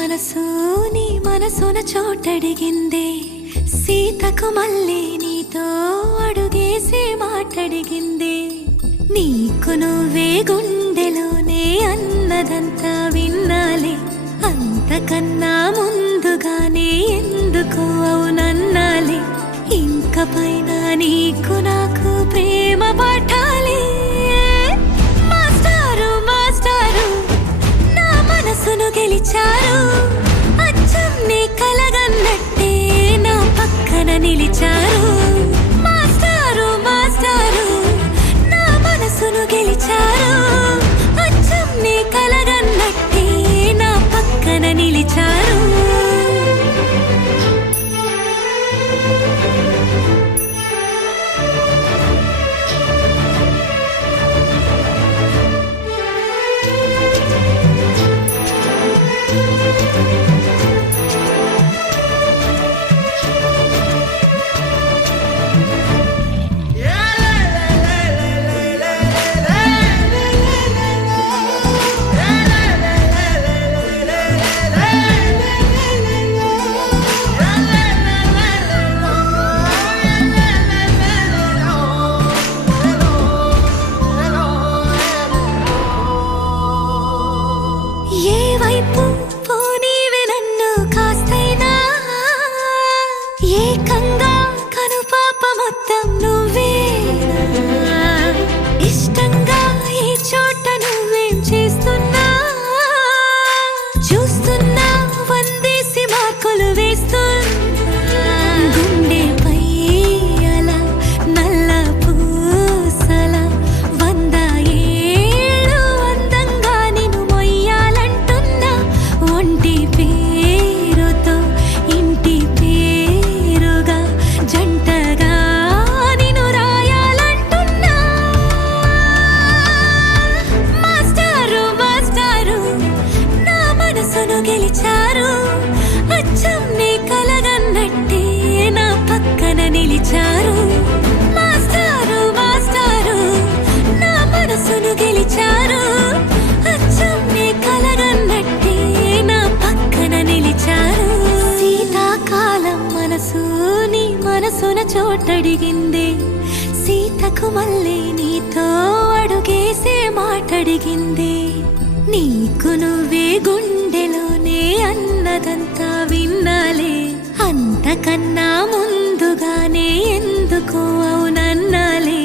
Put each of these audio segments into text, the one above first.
మనసు నీ మనసున చోటడిగిందే సీతకు మళ్ళీ నీతో అడుగేసి మాటడిగిందే నీకు నువ్వే గుండెలోనే అన్నదంతా విన్నాలే అంతకన్నా ముందుగానే ఎందుకు అవునన్నాలే ఇంక పైన నీకు నాకు ప్రేమ పాఠాలే మాస్టారు మాస్టారు నా మనసును గెలిచారు అచ్చం నీ కలగన్నట్టే నా పక్కన నిలిచారు మాస్టారు మాస్టారు నా మనసును గెలిచారు అచ్చం నీ కలగన్నట్టే నా పక్కన నిలిచారు ఏకంగా కనుపాప మొత్తం నువ్వేనా ఇష్టంగా ఈ చోట నువ్వేం చేస్తున్నా చూస్తున్నా వందేసి మార్కులు వేస్తున్నా గుండెపై అలా నల్ల పూసల 100 ఏళ్ళు అందంగా నిన్ను మొయ్యాలంటున్నా ఒంటి పేరుతో ఇంటి జంటగా నిన్ను రాయాలంటున్నా మాస్టారు మాస్టారు నా మనసును గెలిచారు అచ్చం నీ కలగన్నట్టే నా పక్కన నిలిచారు మాస్టారు మాస్టారు నా మనసును గెలిచారు అచ్చం నీ కలగన్నట్టే నా పక్కన నిలిచారు శీతాకాలం మనసు మనసున చోటడిగిందే సీతకు మళ్ళీ నీతో అడుగేసే మాటడిగిందే నీకు నువ్వే గుండెలోనే అన్నదంతా విన్నాలే అంతకన్నా ముందుగానే ఎందుకు అవునన్నాలే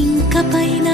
ఇంక పైన